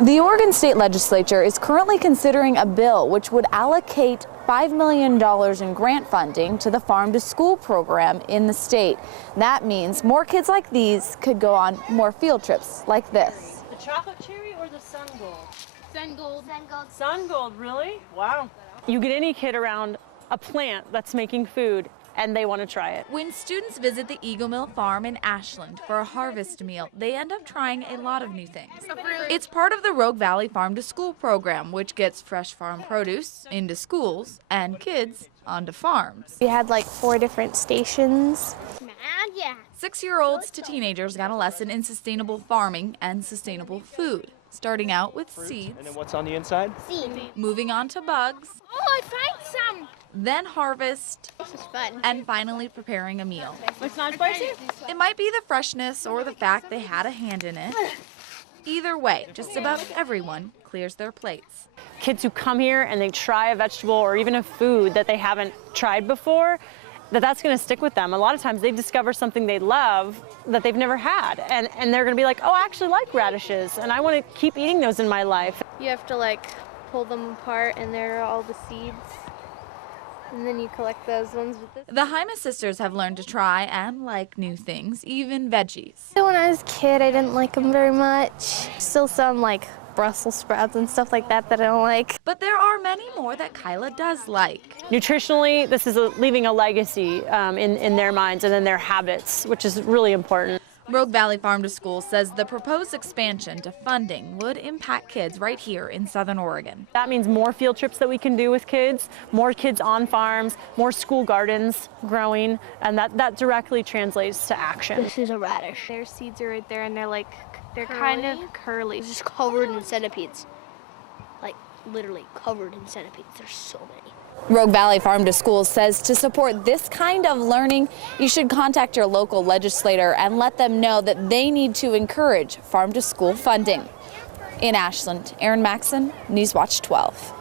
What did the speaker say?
The Oregon State Legislature is currently considering a bill which would allocate $5 million in grant funding to the Farm to School program in the state. That means more kids like these could go on more field trips like this. The chocolate cherry or the sun gold? Sun gold. Sun gold. Sun gold, really? Wow. You get any kid around a plant that's making food and they want to try it. When students visit the Eagle Mill Farm in Ashland for a harvest meal, they end up trying a lot of new things. It's part of the Rogue Valley Farm to School program, which gets fresh farm produce into schools and kids onto farms. We had like 4 different stations. Yeah. 6-year-olds to teenagers got a lesson in sustainable farming and sustainable food, starting out with seeds. And then what's on the inside? Seed. Moving on to bugs. Oh, I found some. Then harvest. This is fun. And finally preparing a meal. It's not spicy? It might be the freshness or the fact they had a hand in it. Either way, just about everyone clears their plates. Kids who come here and they try a vegetable or even a food that they haven't tried before, that's going to stick with them. A lot of times they discover something they love that they've never had, and they're going to be like, oh, I actually like radishes, and I want to keep eating those in my life. You have to like pull them apart, and there are all the seeds. And then you collect those ones with this. The Hyma sisters have learned to try and like new things, even veggies. So when I was a kid, I didn't like them very much. Still some like Brussels sprouts and stuff like that I don't like. But there are many more that Kyla does like. Nutritionally, this is leaving a legacy in their minds and in their habits, which is really important. Rogue Valley Farm to School says the proposed expansion to funding would impact kids right here in Southern Oregon. That means more field trips that we can do with kids, more kids on farms, more school gardens growing, and that directly translates to action. This is a radish. Their seeds are right there, and they're kind of curly. It's just covered in centipedes. Like, literally covered in centipedes. There's so many. Rogue Valley Farm to School says to support this kind of learning, you should contact your local legislator and let them know that they need to encourage farm to school funding. In Ashland, Erin Maxon, Newswatch 12.